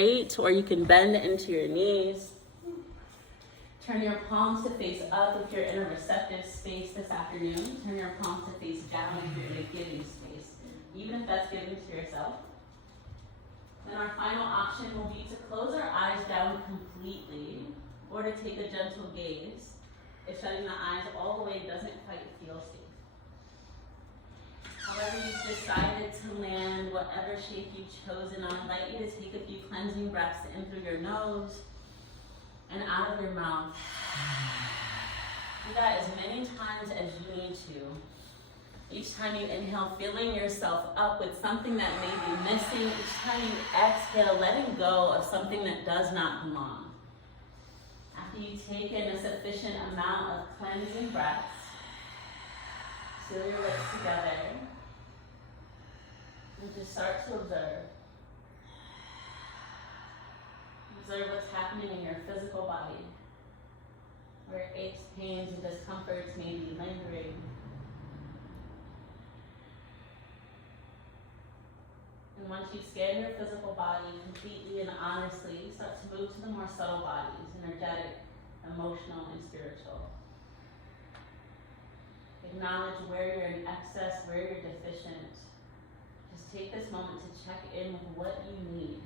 Straight, or you can bend into your knees. Turn your palms to face up if you're in a receptive space this afternoon. Turn your palms to face down if you're in a giving space, even if that's giving to yourself. Then our final option will be to close our eyes down completely, or to take a gentle gaze if shutting the eyes all the way doesn't quite feel safe. However you've decided to land, whatever shape you've chosen, I invite you to take a few cleansing breaths in through your nose and out of your mouth. Do that as many times as you need to. Each time you inhale, filling yourself up with something that may be missing. Each time you exhale, letting go of something that does not belong. After you've taken a sufficient amount of cleansing breaths, seal your lips together and just start to observe. Observe what's happening in your physical body, where aches, pains, and discomforts may be lingering. And once you scan your physical body completely and honestly, start to move to the more subtle bodies, energetic, emotional, and spiritual. Acknowledge where you're in excess, where you're deficient. Just take this moment to check in with what you need.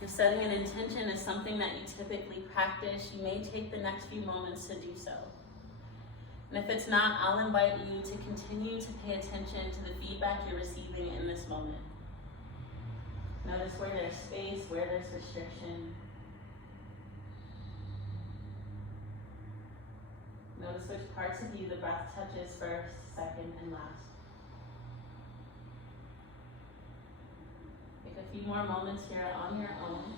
If setting an intention is something that you typically practice, you may take the next few moments to do so. And if it's not, I'll invite you to continue to pay attention to the feedback you're receiving in this moment. Notice where there's space, where there's restriction. Notice which parts of you the breath touches first, second, and last. Take a few more moments here on your own,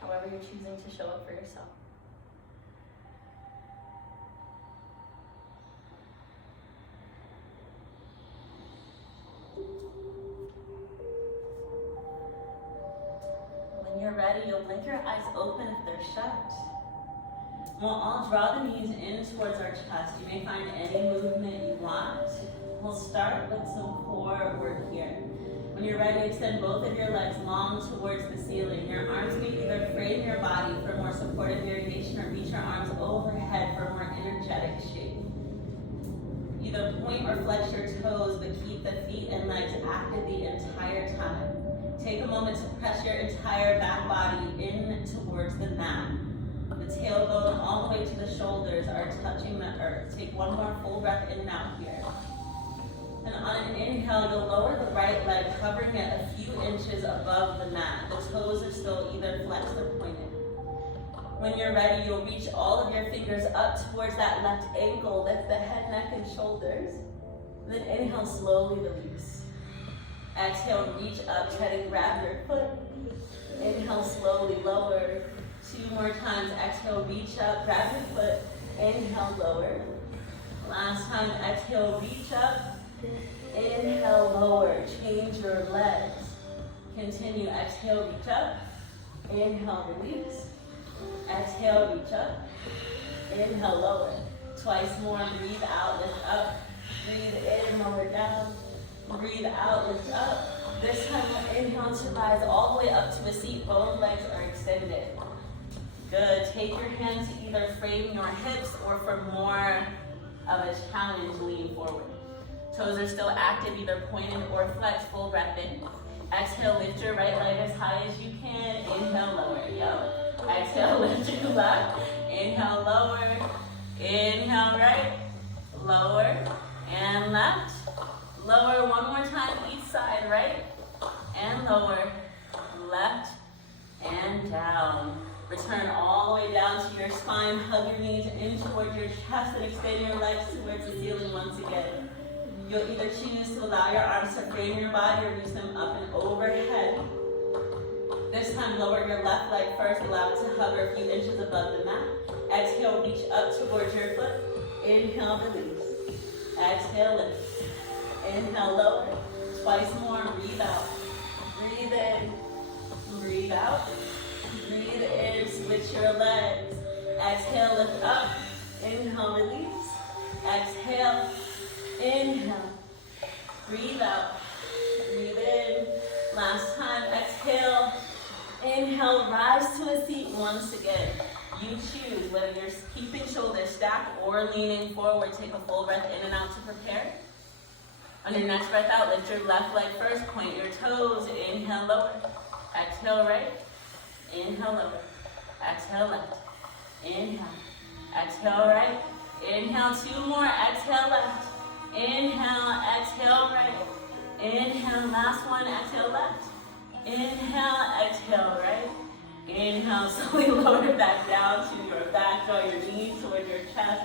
however you're choosing to show up for yourself. When you're ready, you'll blink your eyes open if they're shut. We'll all draw the knees in towards our chest. You may find any movement you want. We'll start with some core work here. When you're ready, extend both of your legs long towards the ceiling. Your arms may either frame your body for more supportive variation or reach your arms overhead for more energetic shape. Either point or flex your toes, but keep the feet and legs active the entire time. Take a moment to press your entire back body in towards the mat. The tailbone all the way to the shoulders are touching the earth. Take one more full breath in and out here. And on an inhale, you'll lower the right leg, covering it a few inches above the mat. The toes are still either flexed or pointed. When you're ready, you'll reach all of your fingers up towards that left ankle. Lift the head, neck, and shoulders. And then inhale, slowly release. Exhale, reach up, try to grab your foot. Inhale, slowly lower. 2 more times. Exhale, reach up, grab your foot. Inhale, lower. Last time, exhale, reach up. Inhale, lower. Change your legs. Continue. Exhale, reach up. Inhale, release. Exhale, reach up. Inhale, lower. Twice more. Breathe out, lift up. Breathe in, lower down. Breathe out, lift up. This time we'll inhale to rise all the way up to a seat. Both legs are extended. Good. Take your hands to either frame your hips or for more of a challenge, lean forward. Toes are still active, either pointed or flexed. Full breath in. Exhale, lift your right leg as high as you can. Inhale, lower. Yo. Exhale, lift your left. Inhale, lower. Inhale, right. Lower and left. Lower one more time each side, right and lower. Left and down. Return all the way down to your spine. Hug your knees in towards your chest and extend your legs towards the ceiling once again. You'll either choose to allow your arms to frame your body or reach them up and overhead. This time, lower your left leg first. Allow it to hover a few inches above the mat. Exhale, reach up towards your foot. Inhale, release. Exhale, lift. Inhale, lower. Twice more. Breathe out. Breathe in. Breathe out. Breathe in. Switch your legs. Exhale, lift up. Inhale, release. Exhale. Inhale. Breathe out. Breathe in. last time. Exhale. Inhale, rise to a seat once again. You choose whether you're keeping shoulders stacked or leaning forward. Take a full breath in and out to prepare. On your next breath out, lift your left leg first. Point your toes. Inhale, lower. Exhale, right. Inhale, lower. Exhale, left. Inhale. Exhale, right. Inhale, two more. Exhale, left. Inhale, exhale, right. Inhale, last one. Exhale, left. Inhale, exhale, right. Inhale, slowly lower it back down to your back. Draw your knees toward your chest.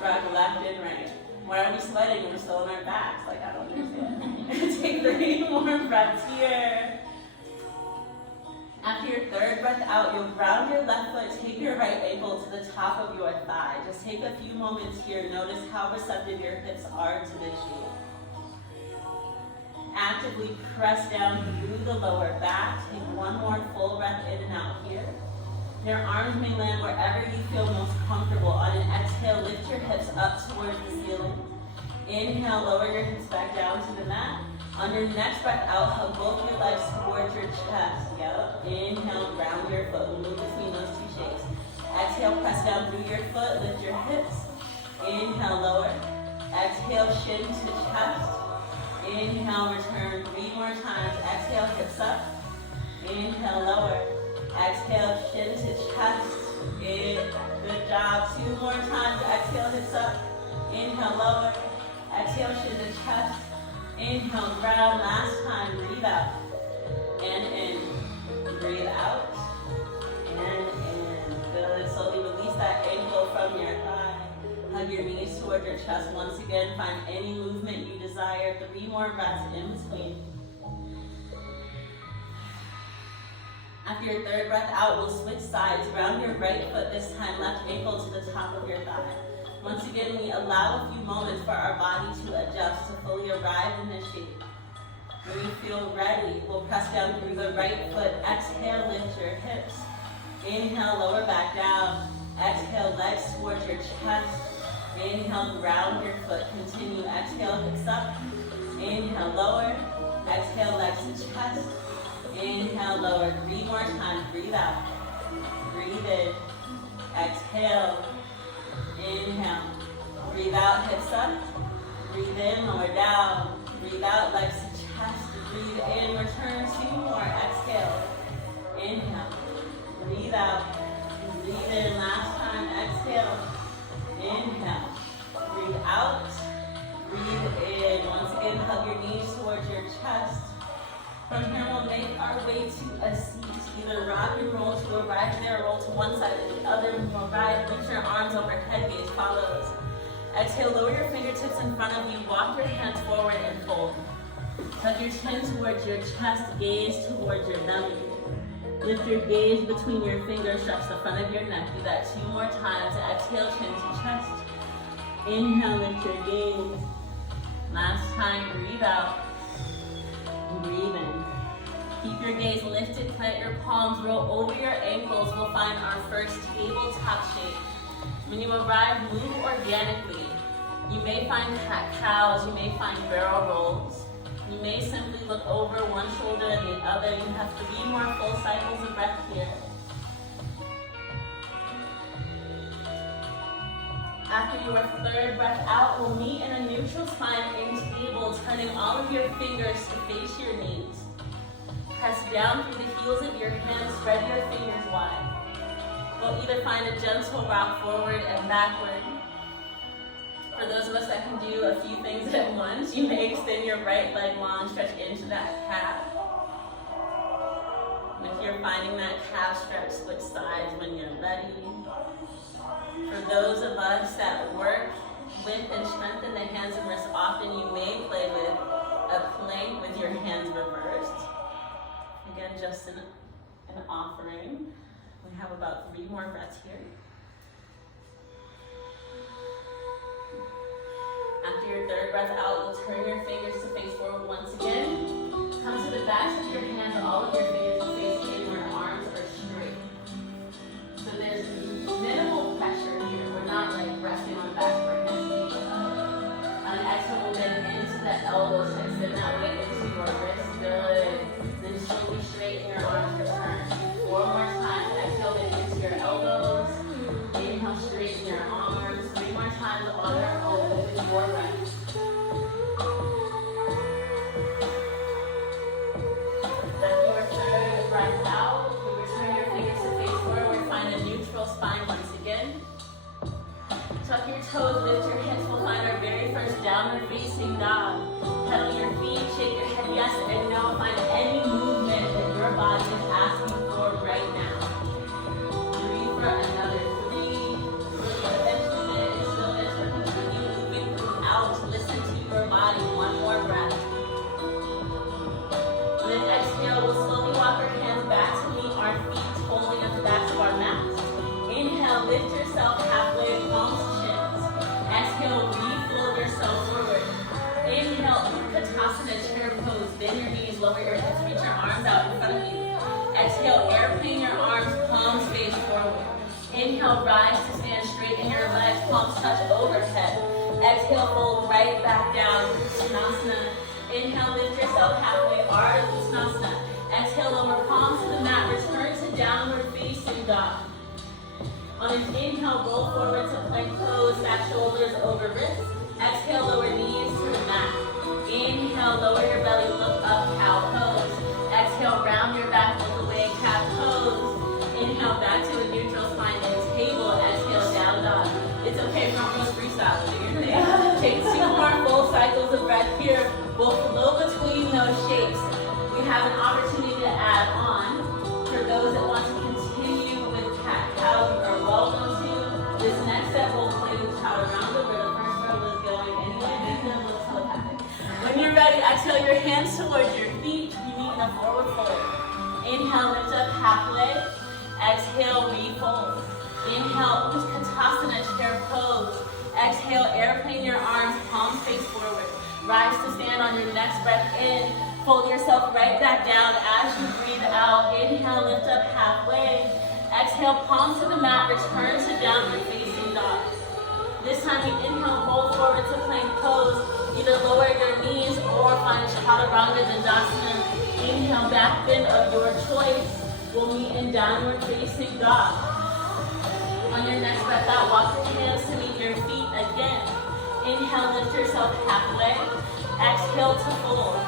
Rock left and right. Why are we sweating when we're still on our backs? Like, I don't understand. Take 3 more breaths here. After your third breath out, you'll ground your left foot, take your right ankle to the top of your thigh. Just take a few moments here. Notice how receptive your hips are to this shape. Actively press down through the lower back. Take one more full breath in and out here. Your arms may land wherever you feel most comfortable. On an exhale, lift your hips up towards the ceiling. Inhale, lower your hips back down to the mat. On your next breath out, hug both your legs towards your chest. Yep. Inhale, ground your foot. We'll move between those two shapes. Exhale, press down through your foot. Lift your hips. Inhale, lower. Exhale, shin to chest. Inhale, return 3 more times. Exhale, hips up. Inhale, lower. Exhale, shin to chest. Good job. 2 more times. Exhale, hips up. Inhale, lower. Exhale, shin to chest. Inhale, ground. Last time. Breathe out. And in. Breathe out. And in. Good. Slowly release that ankle from your thigh. Hug your knees toward your chest. Once again, find any movement you desire. 3 more breaths in between. After your third breath out, we'll switch sides. Ground your right foot this time, left ankle to the top of your thigh. Once again, we allow a few moments for our body to adjust to fully arrive in this shape. When you feel ready, we'll press down through the right foot. Exhale, lift your hips. Inhale, lower back down. Exhale, legs towards your chest. Inhale, ground your foot. Continue. Exhale, hips up. Inhale, lower. Exhale, legs to chest. Inhale, lower. 3 more times. Breathe out. Breathe in. Exhale. Inhale. Breathe out, hips up. Breathe in, lower down. Breathe out, legs to chest. Breathe in, return 2 more. Exhale. Inhale. Breathe out. Breathe in, last time. Exhale. Inhale. Breathe out. Breathe in. Once again, hug your knees towards your chest. From here, we'll make our way to a seat. Either rock and roll to arrive there, roll to one side or the other. We'll arrive, reach your arms overhead, gaze follows. Exhale, lower your fingertips in front of you. Walk your hands forward and fold. Tuck your chin towards your chest, gaze towards your belly. Lift your gaze between your fingers, stretch the front of your neck. Do that 2 more times. Exhale, chin to chest. Inhale, lift your gaze. Last time, breathe out. Breathe in. Keep your gaze lifted, plant your palms, roll over your ankles. We'll find our first tabletop shape. When you arrive, move organically. You may find cat-cows, you may find barrel rolls. You may simply look over one shoulder and the other. You have 3 more full cycles of breath here. After your third breath out, we'll meet in a neutral spine in table, turning all of your fingers to face your knees. Press down through the heels of your hands, spread your fingers wide. We'll either find a gentle rock forward and backward. For those of us that can do a few things at once, you may extend your right leg long, stretch into that calf. And if you're finding that calf stretch, switch sides when you're ready. For those of us that work with and strengthen the hands and wrists often, you may play with a plank with your hands reversed. Again, just an offering. We have about 3 more breaths here. After your third breath out, you'll turn your fingers to face forward once again. Come to the backs of your hands, all of your fingers to face inward, arms are straight. So there's minimal pressure here. We're not like resting on the back of our hands. On an exhale, we'll bend into the elbows, extend that weight into your wrist. Good. Then toes, lift your hips. We'll find our very first downward facing dog. Pedal your feet, shake your head yes, and no. Find any movement that your body is asking for right now. Breathe for another 3. Eventually, it's still this. Continue moving throughout. Listen to your body. One more breath. And then exhale, we'll slowly walk our hands back to meet our feet, holding at the backs of our mats. Inhale, lift yourself halfway, palms to shins. Exhale, refold yourself forward. Inhale, Utkatasana, chair pose. Bend your knees, lower your hips, reach your arms out in front of you. Exhale, airplane your arms, palms face forward. Inhale, rise to stand, straighten your legs, palms touch overhead. Exhale, fold right back down, Uttanasana. Inhale, lift yourself halfway, Ardha Uttanasana. Exhale, lower palms to the mat, return to downward facing dog. On an inhale, roll forward to plank pose, back shoulders over wrists. Exhale, lower knees to the mat. Inhale, lower your belly, look up, cow pose. Exhale, round your back, look away, cat pose. Inhale, back to a neutral spine and table. Exhale, down dog. It's okay, we're almost freestyle, do your thing. Take 2 more full cycles of breath here. We'll flow between those shapes. We have an opportunity to add on. For those that want to continue with cat-cow, you are welcome to. This next set we'll play with chaturanga, where the first row was going anyway. Make them look telepathic. When you're ready, exhale your hands towards your feet. You meet in a forward fold. Inhale, lift up halfway. Exhale, refold. Inhale, Utkatasana, chair pose. Exhale, airplane your arms, palms face forward. Rise to stand on your next breath in. Fold yourself right back down as you breathe out. Inhale, lift up halfway. Exhale, palms to the mat, return to downward facing dog. This time we inhale, roll forward to plank pose. Either lower your knees or find chaturanga dandasana. Inhale, back bend of your choice. We'll meet in downward facing dog. On your next breath out, walk your hands to meet your feet again. Inhale, lift yourself halfway. Exhale to fold.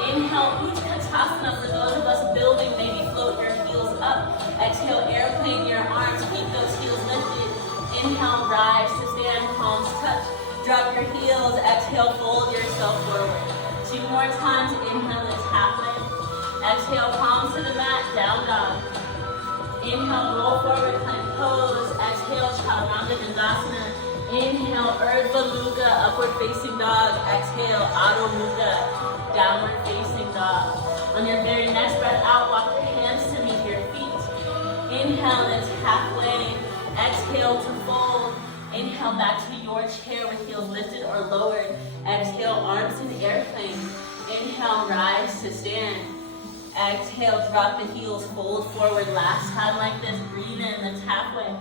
Inhale, Utkatasana. For those of us building, maybe float your heels up. Exhale, airplane your arms, keep those heels lifted. Inhale, rise to stand, palms touch. Drop your heels, exhale, fold yourself forward. 2 more times, inhale, lift halfway. Exhale, palms to the mat, down dog. Inhale, roll forward, plank pose. Exhale, chaturanga dandasana. Inhale, Urdhva Mukha, upward facing dog. Exhale, Adho Mukha, downward facing dog. On your very next breath out, walk your hands to meet your feet. Inhale, lift halfway. Exhale to fold. Inhale, back to your chair with heels lifted or lowered. Exhale, arms in airplane. Inhale, rise to stand. Exhale, drop the heels, fold forward. Last time like this, breathe in, lift halfway.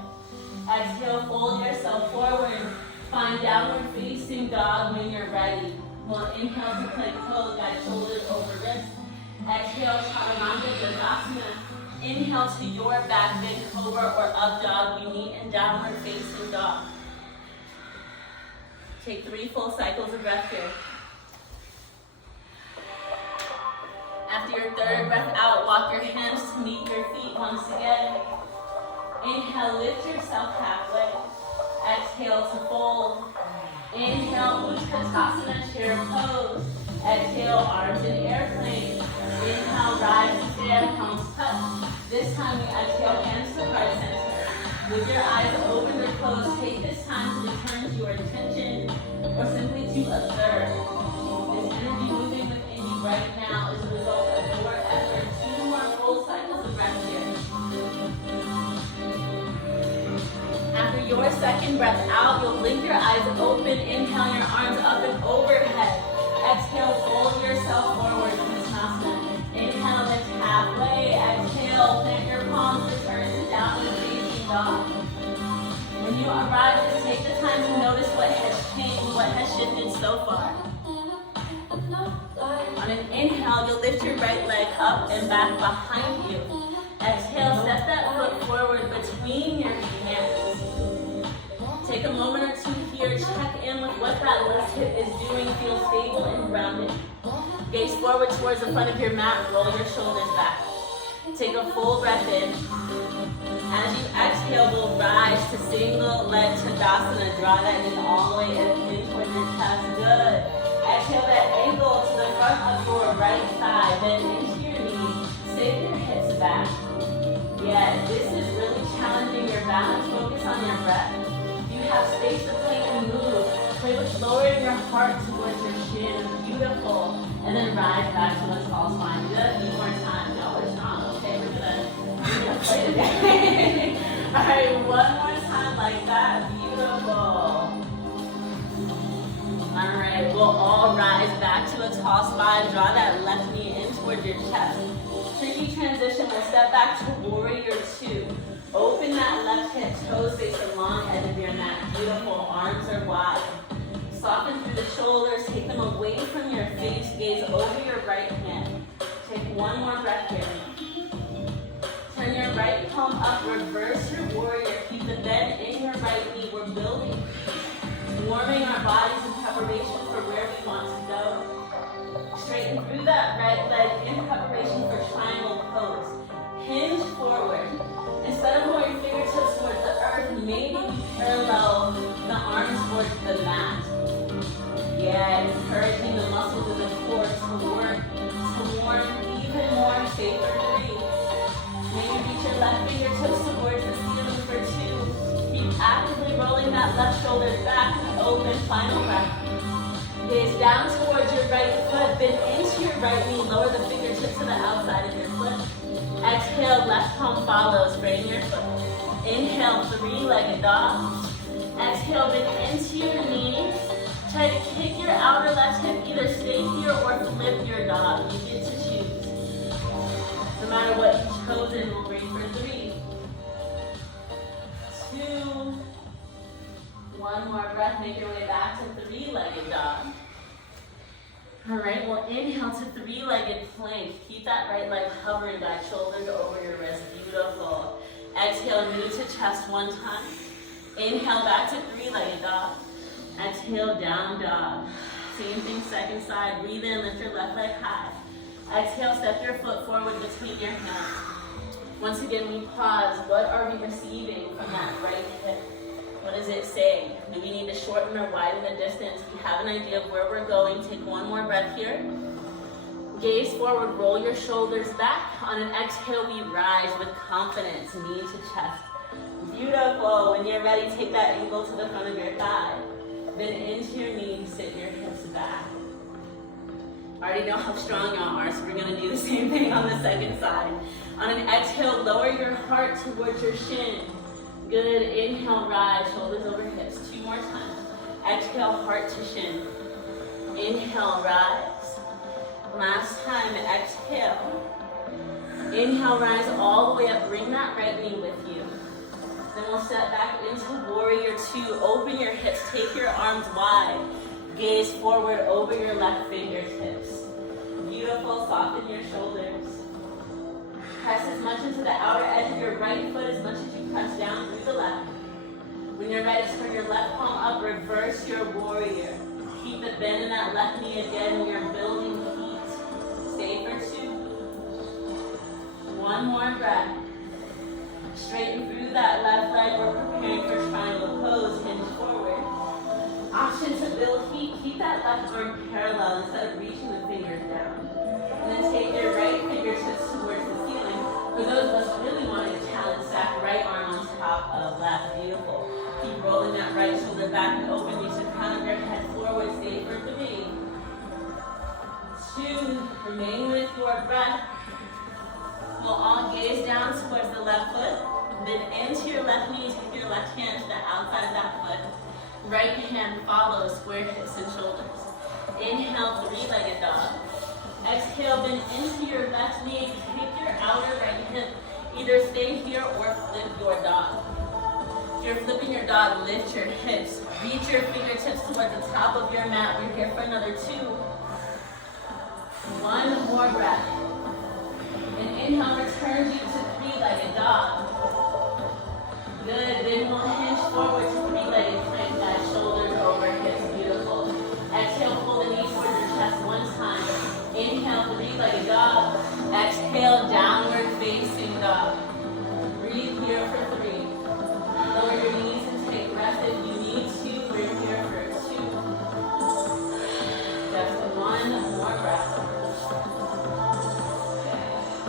Exhale, fold yourself forward. Find downward facing dog when you're ready. We'll inhale to plank pose, guide shoulders over wrists. Exhale, chaturanga dandasana. Inhale to your back bend, cobra or up dog. We meet in downward facing dog. Take 3 full cycles of breath here. After your 3rd breath out, walk your hands to meet your feet once again. Inhale, lift yourself halfway. Exhale to fold. Inhale, Utkatasana, chair pose. Exhale, arms in airplane. Inhale, rise to stand, palms touch. This time we exhale, hands to heart center. With your eyes open or closed, take this time to return to your attention or simply to observe. This energy moving within you right now is a result of your effort. 2 more full cycles of breath here. After your 2nd breath out, you'll blink your eyes open. Inhale your arms up and overhead. Exhale, fold yourself forward, Uttanasana. Inhale, lift halfway. Exhale, plant your palms, return to downward facing dog. When you arrive, just take the time to notice what has changed, what has shifted so far. On an inhale, you'll lift your right leg up and back behind you. Exhale, step that foot forward between your hands. Take a moment or 2 here, check in with what that left hip is doing. Feel stable and grounded. Gaze forward towards the front of your mat, roll your shoulders back. Take a full breath in. As you exhale, we'll rise to single leg Tadasana. Draw that knee all the way in towards your chest. Good. Exhale that ankle to the front of your right thigh. Bend into your knees. Sit your hips back. Yeah, this is really challenging your balance. Focus on your breath. You have space to play and move. Play with lowering your heart towards your shin. Beautiful. And then rise back to a tall spine. Good. One more time. Y'all are strong. Okay, we're gonna play today. All right, one more time like that. Beautiful. All right, we'll all rise back to a tall spine. Draw that left knee in towards your chest. Tricky transition. We'll step back to warrior two. Open that left hip, toes face the long edge of your mat. Beautiful. Arms are wide. Soften through the shoulders. Take them away from your face. Gaze over your right hand. Take one more breath here. Turn your right palm up. Reverse your warrior. Keep the bend in your right knee. We're building. Warming our bodies in preparation for where we want to go. Straighten through that right leg in preparation for triangle pose. Hinge forward. Instead of moving your fingertips towards the earth, maybe parallel the arms towards the mat. Yeah, encouraging the muscles in the core to warm even more. Stay for 3. Maybe reach your left fingertips towards the ceiling for 2. Keep actively rolling that left shoulder back and open. Final breath. Gaze down towards your right foot. Bend into your right knee. Lower the fingertips to the outside of your foot. Exhale, left palm follows. Straighten your foot. Inhale, 3-legged dog. Exhale, bend into your knees. Try to kick your outer left hip. Either stay here or flip your dog. You get to choose. No matter what you've chosen, we'll breathe for 3, 2, one more breath. Make your way back to 3-legged dog. All right, we'll inhale to 3-legged plank. Keep that right leg hovering back, shoulders over your wrist. Beautiful. Exhale, knee to chest one time. Inhale back to 3-legged dog. Exhale, down dog. Same thing, second side. Breathe in, lift your left leg high. Exhale, step your foot forward between your hands. Once again, we pause. What are we receiving from that right hip? What does it say? Do we need to shorten or widen the distance? We have an idea of where we're going. Take one more breath here. Gaze forward, roll your shoulders back. On an exhale, we rise with confidence, knee to chest. Beautiful. When you're ready, take that ankle to the front of your thigh. Then into your knees, sit your hips back. I already know how strong y'all are, so we're gonna do the same thing on the second side. On an exhale, lower your heart towards your shin. Good, inhale, rise, shoulders over hips. 2 more times. Exhale, heart to shin. Inhale, rise. Last time, exhale. Inhale, rise all the way up. Bring that right knee with you. Then we'll step back into warrior 2. Open your hips, take your arms wide. Gaze forward over your left fingertips. Beautiful, soften your shoulders. Press as much into the outer edge of your right foot as much as you press down through the left. When you're ready, turn your left palm up, reverse your warrior. Keep the bend in that left knee again. We are building heat. Stay for 2. One more breath. Straighten through that left leg. We're preparing for triangle pose. Hinge forward. Option to build heat. Keep that left arm parallel instead of reaching the fingers down. And then take your right fingertips towards the ceiling. For those of us who really want to challenge, stack right arm on top of left. Beautiful. Keep rolling that right shoulder back and open. Reach the crown of your head forward. Stay for 3, 2. Remain with your breath. We'll all gaze down towards the left foot. Then into your left knee. Take your left hand to the outside of that foot. Right hand follows square hips and shoulders. Inhale, 3-legged dog. Exhale, bend into your left knee. Take your outer right hip. Either stay here or flip your dog. If you're flipping your dog, lift your hips. Reach your fingertips toward the top of your mat. We're here for another 2. One more breath. And inhale returns you to 3-legged dog. Good. Then we'll hinge forward to 3-legged plank. That shoulders over hips. Beautiful. Exhale, pull the knees towards your chest one time. Inhale, 3-legged dog. Exhale, downward facing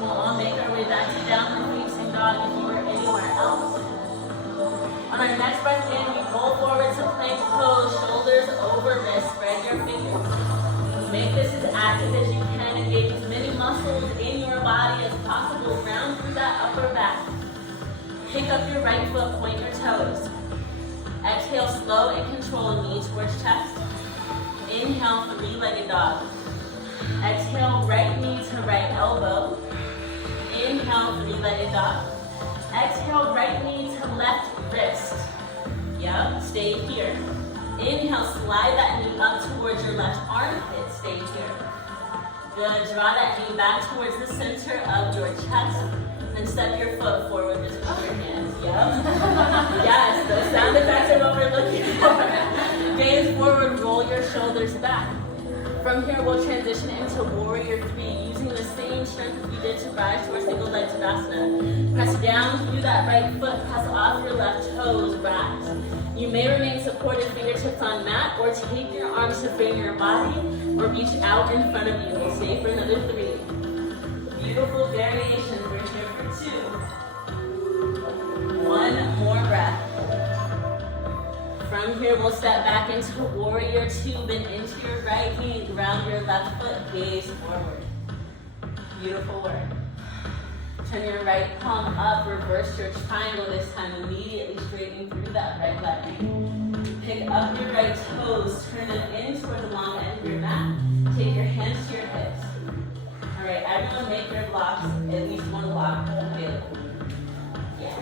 We'll all make our way back to downward facing dog if you were anywhere else. On our next breath in, we roll forward to plank pose, shoulders over wrists, spread your fingers. Make this as active as you can, engage as many muscles in your body as possible, round through that upper back. Pick up your right foot, point your toes. Exhale, slow and controlled, knee towards chest. Inhale, three-legged dog. Exhale, right knee to right elbow. Inhale, three-legged dog. Exhale, right knee to left wrist. Yep, stay here. Inhale, slide that knee up towards your left armpit. Stay here. Good, draw that knee back towards the center of your chest. And step your foot forward, just with your hands. Yep. Yes, those sound effects are what we're looking for. Gaze forward, roll your shoulders back. From here, we'll transition into Warrior 3, using the same strength as we did to rise to our single leg Tadasana. Press down through that right foot, press off your left toes, rise. You may remain supported, fingertips on mat, or take your arms to frame your body, or reach out in front of you. We'll stay for another 3. Beautiful variations. We're here for 2. One more breath. From here, we'll step back into Warrior 2, bend into your right knee, ground your left foot, gaze forward. Beautiful work. Turn your right palm up, reverse your triangle this time, immediately straightening through that right leg. Pick up your right toes, turn them in toward the long end of your mat. Take your hands to your hips. All right, everyone make your blocks, at least one block available. Yeah.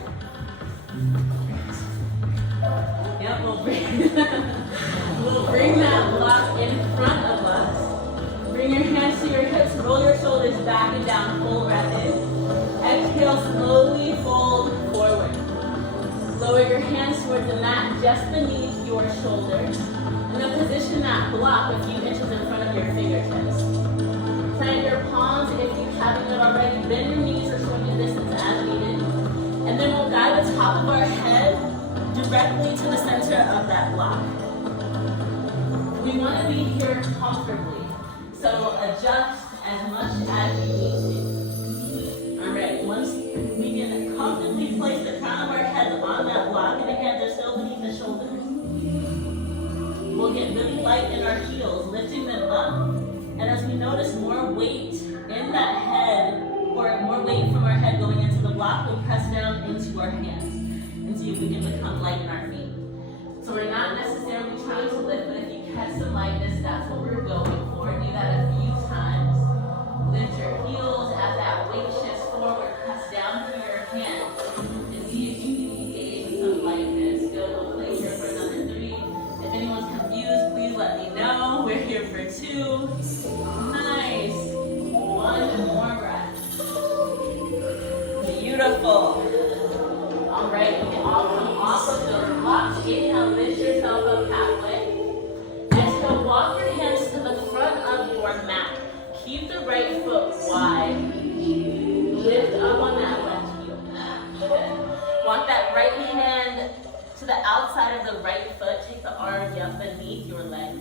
Yep, we'll bring that block in front of us. Bring your hands to your hips, roll your shoulders back and down, full breath in. Exhale, slowly fold forward. Lower your hands towards the mat just beneath your shoulders. And then position that block a few inches in front of your fingertips. Plant your palms if you haven't yet already. Bend your knees or swing your distance as needed. And then we'll guide the top of our head directly to the center of that block. We want to be here comfortably, so adjust as much as you need to. All right, once we can comfortably place the crown of our head on that block, and again, they're still beneath the shoulders. We'll get really light in our heels, lifting them up, and as we notice more weight in that head, or more weight from our head going into the block, we'll press down into our hands. See if we can become light in our feet. So we're not necessarily trying to lift, but if you catch some lightness, that's what we're going for. Do that a few times. Lift your heels as that weight shifts forward. Press down through your hands and see if you can engage with some lightness. Good, we'll play here for another 3. If anyone's confused, please let me know. We're here for 2. Nice. One more breath. Beautiful. All right, we can all come off of those blocks. Inhale, lift yourself up halfway. Exhale, walk your hands to the front of your mat. Keep the right foot wide. Lift up on that left heel. Good. Walk that right hand to the outside of the right foot. Take the arm up beneath your leg.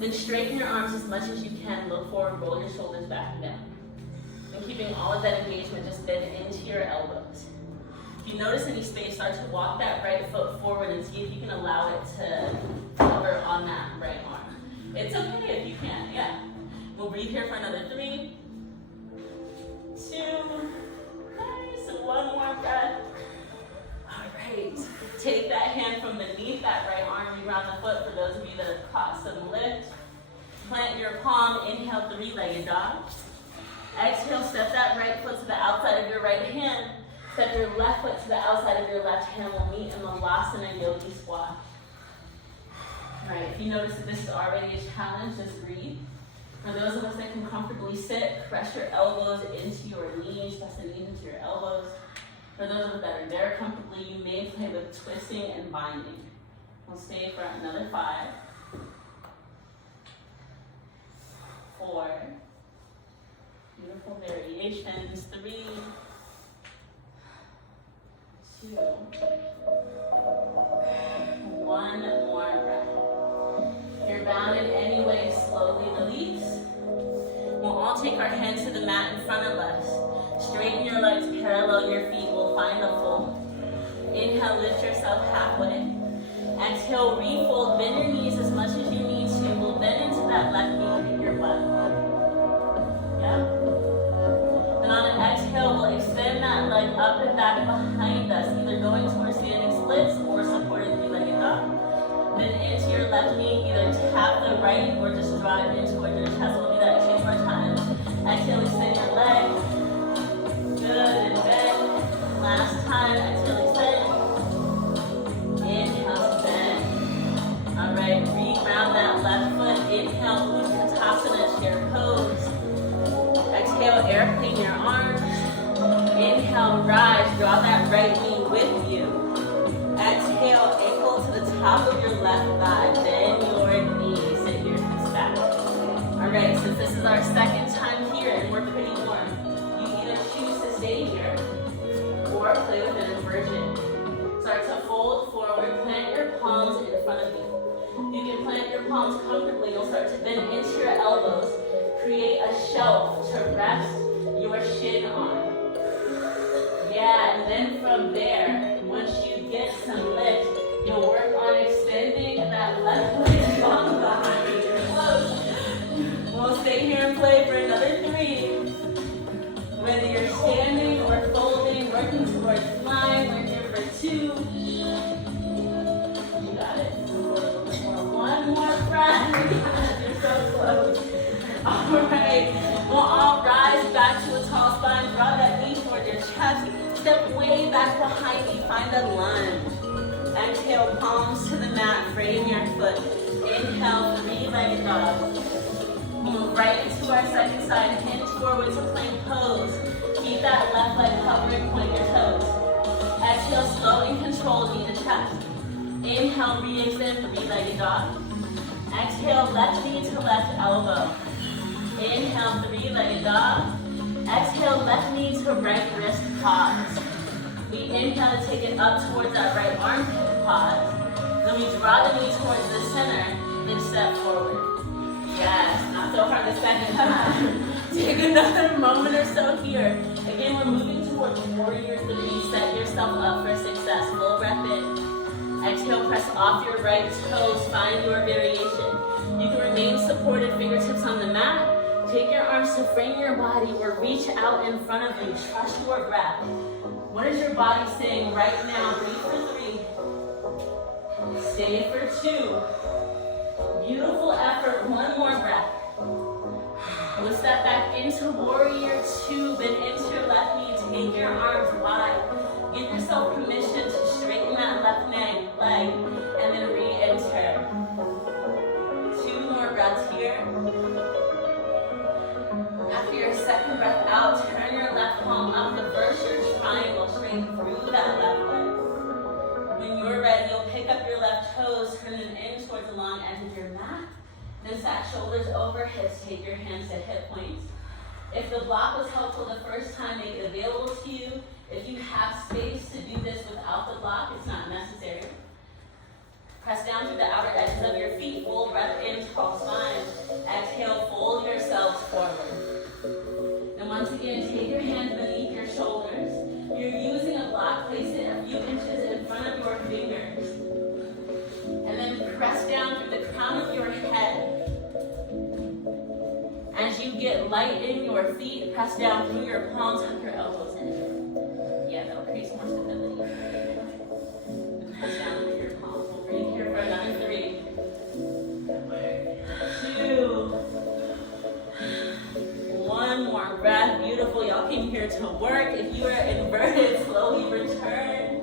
Then straighten your arms as much as you can. Look forward, roll your shoulders back and down. And keeping all of that engagement, just bend into your elbows. If you notice any space, start to walk that right foot forward and see if you can allow it to cover on that right arm. It's okay if you can, yeah. We'll breathe here for another 3, 2, nice, one more breath. All right, take that hand from beneath that right arm, reround the foot for those of you that have caught some lift. Plant your palm, inhale, 3-legged dog. Exhale, step that right foot to the outside of your right hand. Step your left foot to the outside of your left hand. We'll meet in the Malasana Yogi Squat. All right, if you notice that this is already a challenge, just breathe. For those of us that can comfortably sit, press your elbows into your knees, press the knees into your elbows. For those of us that are there comfortably, you may play with twisting and binding. We'll stay for another 5, 4, beautiful variations, 3, 2, 1 more breath. If you're bound in any way, slowly release. We'll all take our hands to the mat in front of us. we'll find a fold. Inhale, lift yourself halfway. Exhale, refold, bend your knees as much as you need to. We'll bend into that left knee, pick your butt. Yeah? Then on an exhale, we'll extend that leg up and back behind us, either going towards standing splits or supported three-legged dog. Then into your left knee, either tap the right or just drive in toward your chest. We'll do that 2 more times. Exhale, extend your leg. Good, and bend. Last time, exhale, extend. Inhale, bend. All right, re-ground that left foot. Inhale, Utkatasana, chair pose. Exhale, airplane your arms. Inhale, rise, draw that right knee with you. Exhale, ankle to the top of your left thigh. Bend your knees, sit your hips back. All right, since this is our second time here and we're pretty warm, you either choose to stay here or play with an inversion. Start to fold forward, plant your palms in front of you. You can plant your palms comfortably. You'll start to bend into your elbows. Create a shelf to rest your shin on. Yeah, and then from there, once you get some lift, you'll work on extending that left leg long behind your close. We'll stay here and play for another 3. Whether you're standing or folding, working towards flying, we're here for 2. You got it. One more breath. You're so close. All right. We'll all rise back to a tall spine. Draw that knee toward your chest. Step way back behind you. Find a lunge. Exhale, palms to the mat. Frame your foot. Inhale, three-legged dog. Move right into our second side. Hinge forward to plank pose. Keep that left leg covered. Point your toes. Exhale, slow and controlled, knee to chest. Inhale, re-extend, three-legged dog. Exhale, left knee to left elbow. Inhale, three-legged dog. Exhale, left knee to right wrist, pause. We inhale to take it up towards that right armpit, pause. Then we draw the knee towards the center, then step forward. Yes, not so hard the second time. Take another moment or so here. Again, we're moving towards warrior 3. Set yourself up for success. Full breath in. Exhale, press off your right toes. Find your variation. You can remain supported, fingertips on the mat. Take your arms to frame your body or reach out in front of you. Trust your breath. What is your body saying right now? Breathe for 3. Stay for 2. Beautiful effort. One more breath. We'll step back into warrior 2. Bend into your left knee. Take your arms wide. Give yourself permission to straighten that left leg and then re-enter. 2 more breaths here. After your second breath out, turn your left palm up. The first, your triangle, straight through that left leg. When you're ready, you'll pick up your left toes, turn them in towards the long edge of your mat. Then stack shoulders over hips. Take your hands to hip points. If the block was helpful the first time, make it available to you. If you have space to do this without the block, it's not necessary. Press down through the outer edges of your feet. Full breath in, tall spine. Exhale, fold yourselves forward. And once again, take your hands beneath your shoulders. You're using a block. Place it a few inches in front of your fingers. And then press down through the crown of your head. As you get light in your feet, press down through your palms, tuck your elbows in. Yeah, that'll create some more stability. And press down through your palms. We'll breathe here for another 3. 2. 1 more breath. Beautiful. Y'all came here to work. If you are inverted, slowly return.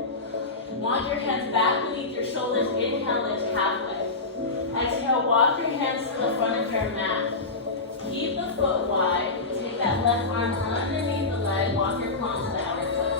Walk your hands back beneath your shoulders. Inhale, lift halfway. Exhale, walk your hands to the front of your mat. Keep the foot wide. Take that left arm underneath the leg. Walk your palms to the outer foot.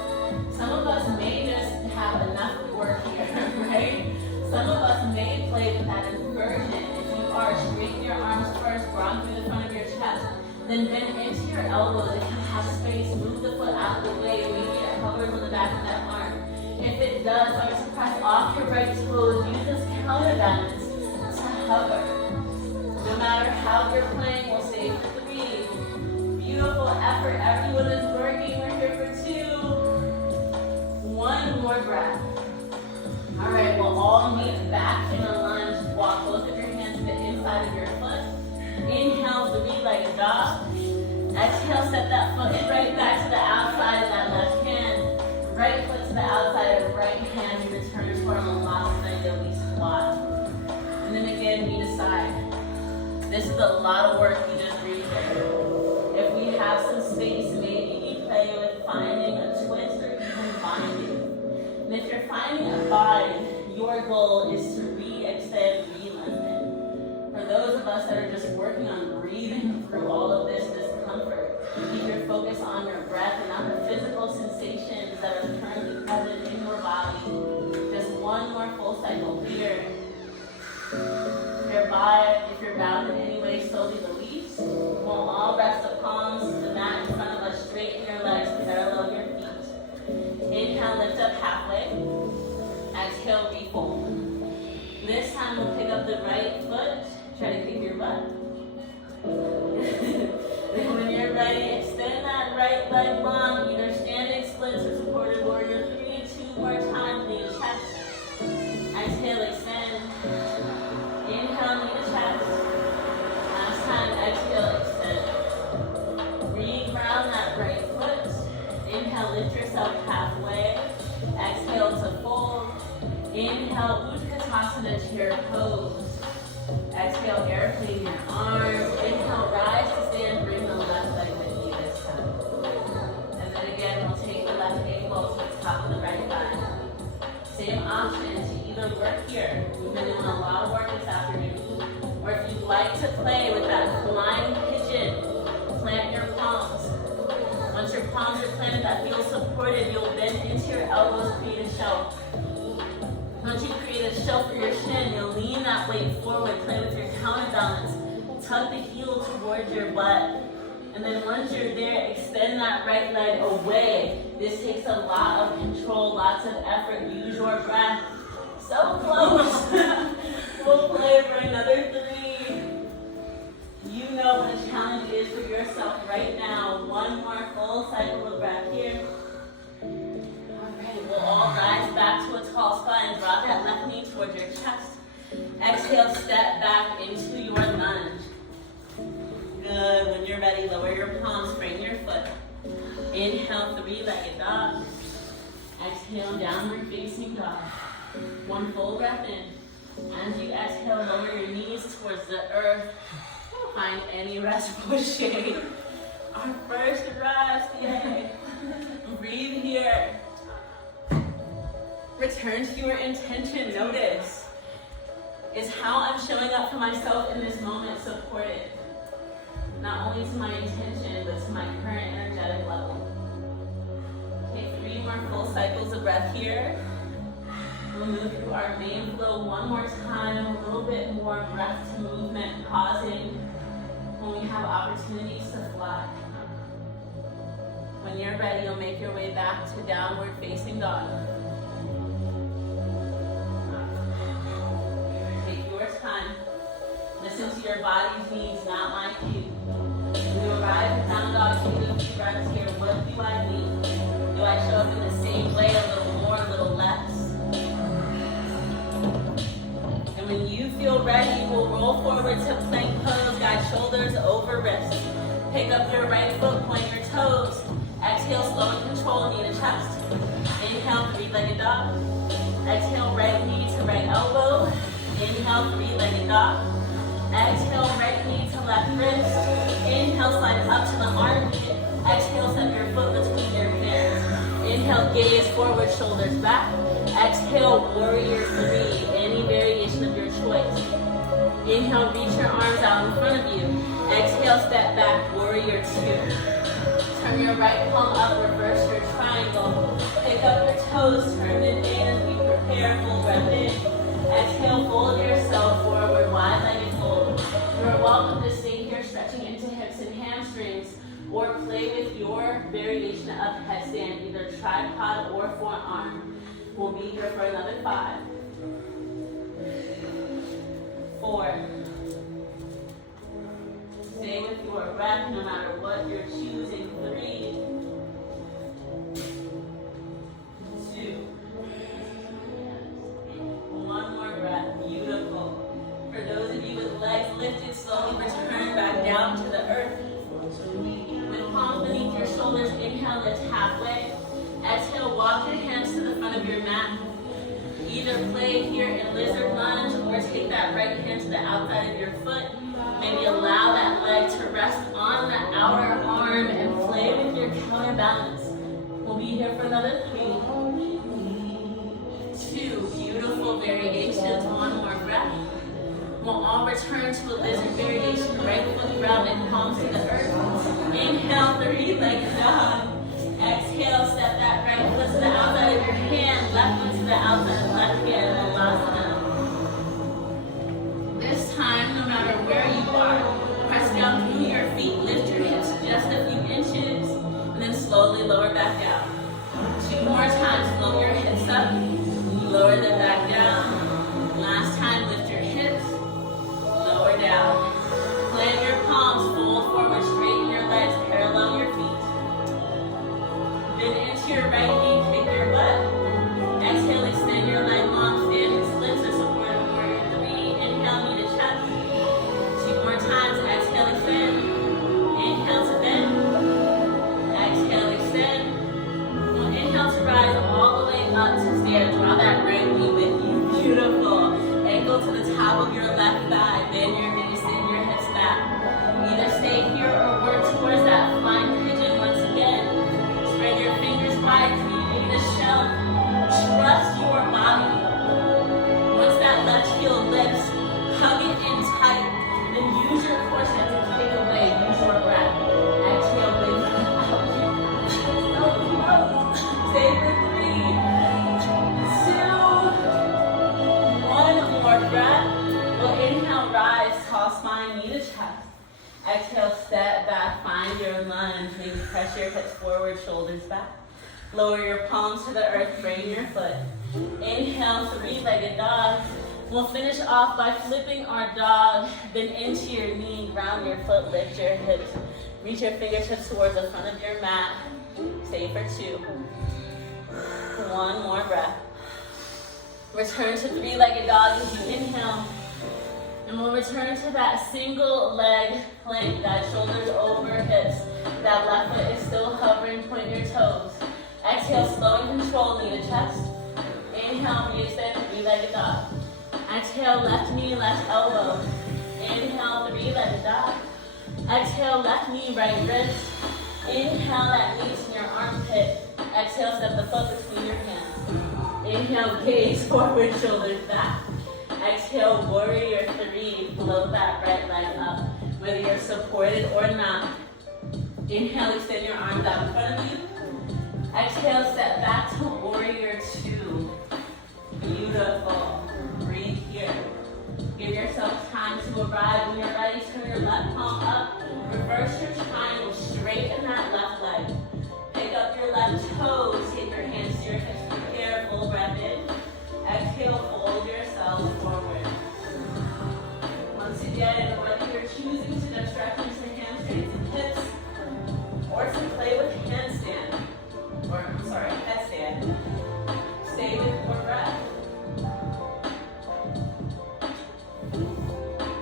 Some of us may just have enough work here, right? Some of us may play with that inversion. If you are, straighten your arms first, broad through the front of your chest. Then bend into your elbows. If you have space, move the foot out of the way. Maybe it hovers on the back of that arm. If it does, start to press off your right toes. Use this counterbalance to hover. No matter how you're playing, we'll stay for 3. Beautiful effort. Everyone is working. We're here for 2. goal is to re-extend, re-lengthen. For those of us that are just working on breathing through all of this discomfort, keep your focus on your breath and on the physical sensations that are currently present in your body. Just one more full cycle here. If you're bound in any way, slowly release. We'll all rest the palms to the mat in front of us, straighten your legs parallel your feet. Inhale, lift up halfway. Exhale, refold. This time we'll pick up the right foot. Try to kick your butt. Then when you're ready, extend that right leg long, either standing splits or supported warrior 3. 2 more times, knee to chest. Exhale, extend. Inhale, knee to chest. Last time, exhale, extend. Reground that right foot. Inhale, lift yourself halfway. Exhale to fold. Inhale, Utkatasana, chair pose. Exhale, airplane your arms. Inhale, rise to stand, bring the left leg with you this time. And then again, we'll take the left ankle to the top of the right thigh. Same option to either work here. We've been doing a lot of work this afternoon. Or if you'd like to play with that flying pigeon, plant your palms. Once your palms are planted, that feels supported, you'll bend into your elbows, create a shelf. Once you create a shelf for your shin, you'll lean that weight forward, play with your counterbalance. Tug the heel towards your butt. And then once you're there, extend that right leg away. This takes a lot of control, lots of effort. Use your breath. So close. We'll play for another 3. You know what a challenge is for yourself right now. One more full cycle of breath here. Alright, we'll all rise back to a tall spine. Draw that left knee towards your chest. Exhale, step back into your lunge. Good. When you're ready, lower your palms, frame your foot. Inhale, 3-legged dog. Exhale, downward facing dog. One full breath in. As you exhale, lower your knees towards the earth. Find any restful shade. Our first rest, yay. Breathe here. Return to your intention. Notice. Is how I'm showing up for myself in this moment supported? Not only to my intention, but to my current energetic level. Take 3 more full cycles of breath here. We'll move through our main flow one more time, a little bit more breath to movement, pausing when we have opportunities to fly. When you're ready, you'll make your way back to downward facing dog. Take your time. Listen to your body's needs, not my cue. We arrive at down dog, take a few breaths here. What do I need? Do I show up in the same way, a little more, a little less? And when you feel ready, we'll roll forward to plank pose. Guide shoulders over wrists. Pick up your right foot, point your toes. Exhale, slow and control, knee to chest. Inhale, 3-legged dog. Exhale, right knee to right elbow. Inhale, 3-legged dog. Exhale, right knee to left wrist. Inhale, slide up to the armpit. Exhale, set your foot between your hands. Inhale, gaze forward, shoulders back. Exhale, warrior 3, any variation of your choice. Inhale, reach your arms out in front of you. Exhale, step back, warrior 2. Turn your right palm up, reverse your triangle. Pick up your toes, turn them in as we prepare, full breath in. Exhale, fold yourself forward, wide-legged fold. You're welcome to stay here, stretching into hips and hamstrings, or play with your variation of headstand, either tripod or forearm. We'll be here for another 5, 4. Stay with your breath no matter what you're choosing. 3, 2. One more breath. Beautiful. For those of you with legs lifted, slowly return back down to the earth. With palms beneath your shoulders, inhale, lift halfway. Exhale, walk your hands to the front of your mat. Either play here in lizard lunge or take that right hand to the outside of your foot. Maybe allow that leg to rest on the outer arm and play with your counterbalance. We'll be here for another 3, 2, beautiful variation. grounded, palms to the earth. Inhale, three-legged dog. Exhale, step that right foot to the outside of your hand, left foot to the outside of left hand, Malasana. This time, no matter where you are, press down through your feet, lift your hips just a few inches, and then slowly lower back down. 2 more times, float your hips up, lower them back down. Last time, lift your hips, lower down. Plant your palms, fold forward, straighten your legs, parallel your feet. Bend into your right knee, kick your butt. Exhale, extend your leg long, stand in splits or supported warrior 3. Inhale, knee to chest. 2 more times, exhale, extend. Inhale to bend. Exhale, extend. We'll inhale to rise all the way up to stand. Draw that right knee with you. Beautiful. Ankle to the top of your left thigh. Bend your knees, send your hips back. Either stay here or work towards that flying pigeon once again. Spread your fingers wide, creating the shell. Trust your body. Once that left heel lifts, hug it in tight. Then use your core strength to kick away. Use your breath. Exhale, big breath out. So close. Stay for 3, 2, 1 more breath. We'll inhale, rise, tall spine, knee to chest. Exhale, step back, find your lunge. Maybe press your hips forward, shoulders back. Lower your palms to the earth, frame your foot. Inhale, three-legged dog. We'll finish off by flipping our dog, then into your knee, ground your foot, lift your hips. Reach your fingertips towards the front of your mat. Stay for 2. 1 more breath. Return to three-legged dog as you inhale. And we'll return to that single leg plank, that shoulders over hips. That left foot is still hovering, point your toes. Exhale, slow and control, knee to chest. Inhale, re-extend, three-legged dog. Exhale, left knee, left elbow. Inhale, three-legged dog. Exhale, left knee, right wrist. Inhale, that knee to your armpit. Exhale, step the foot between your hands. Inhale, gaze forward, shoulders back. Exhale, warrior 3, float that right leg up, whether you're supported or not. Inhale, extend your arms out in front of you. Exhale, step back to warrior 2. Beautiful. Breathe here. Give yourself time to arrive. When you're ready, turn your left palm up. Reverse your triangle, straighten that left leg. Pick up your left toes, take your hands to your hips, prepare, full breath in. Exhale, fold yourself forward. Once again, whether you're choosing to stretch into hamstrings and hips, or to play with headstand, stay with your breath.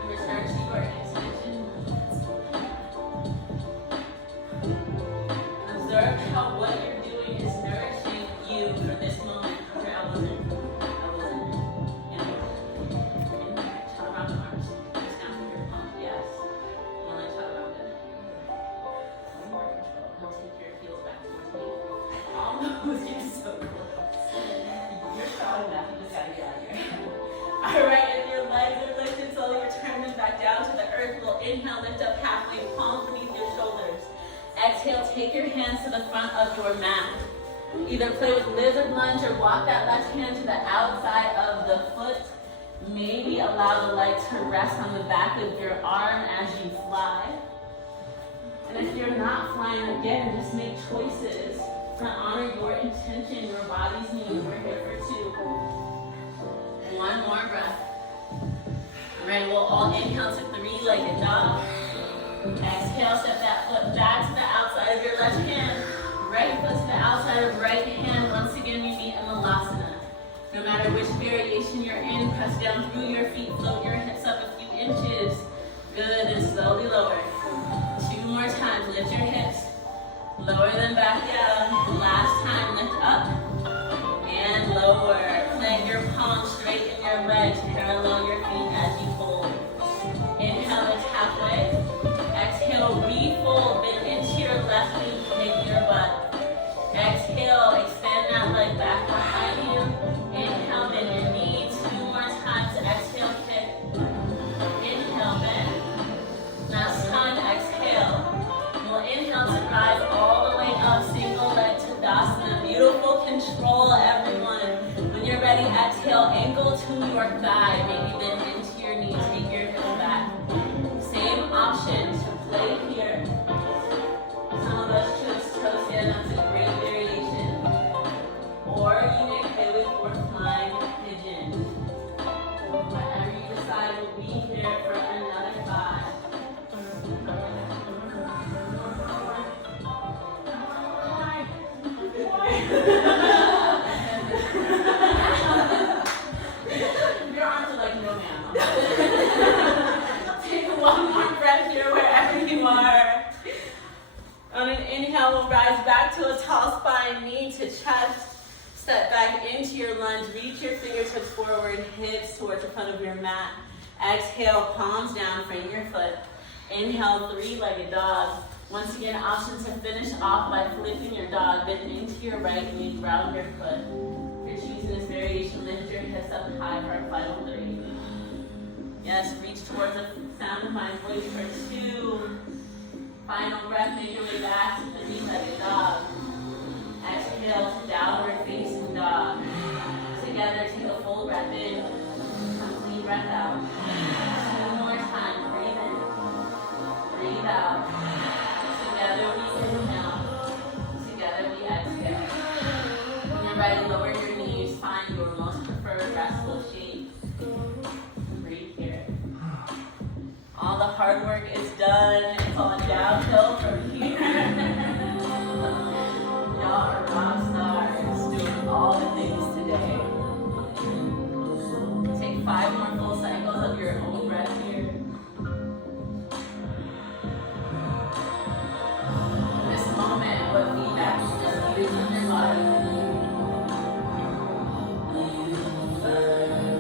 Return to your extension. Observe how what you're doing is nourishing you for this moment. Turn around the arms. Just down to your palm. Yes. And then turn around it. More control. Now take your heels back towards me. Almost, you're so close. You're strong enough. You just gotta get out of here. Alright, and your legs are lifted, slowly return them back down to the earth. We'll inhale, lift up halfway, palms beneath your shoulders. Exhale, take your hands to the front of your mat. Either play with lizard lunge or walk that left hand to the outside of the foot. Maybe allow the leg to rest on the back of your arm as you fly. And if you're not flying, again, just make choices to honor your intention, your body's needs. We're here for 2. 1 more breath. Alright, we'll all inhale to three-legged dog. Exhale, step that foot back to the outside of your left hand. Right foot to the outside of right hand. Once again, we meet in Malasana. No matter which variation you're in, press down through your feet, float your hips up a few inches. Good, and slowly lower. 2 more times, lift your hips. Lower them back down. Last time, lift up and lower. Plant your palms, straighten your legs, parallel your feet as you fold. Inhale, lift halfway. Exhale, refold, bend into your left knee, kick your butt. Exhale, extend that leg back behind you. Inhale, bend your knee. 2 more times. Exhale, kick. Inhale, bend. Last time, Your arms are like, no ma'am. Take one more breath here wherever you are. On an inhale, we'll rise back to a tall spine, knee to chest. Step back into your lunge. Reach your fingertips forward, hips towards the front of your mat. Exhale, palms down, frame your foot. Inhale, three-legged dog. Once again, option to finish off by flipping your dog. Bend into your right knee, ground your foot. If you're choosing this variation, lift your hips up high for our final three. Yes, reach towards the sound of my voice for two. Final breath, make your way back to the three-legged dog. Exhale to downward facing dog. Together, take a full breath in. Complete breath out. Two more times, breathe in. Breathe out. Together we inhale. Together we exhale. When you're ready, lower your knees. Find your most preferred restful shape. Breathe here. All the hard work is done. It's on downhill from here. Y'all are rock stars doing all the things today. Take 5 more full cycles of your own breath here. In this moment, what feedback is just you from your body.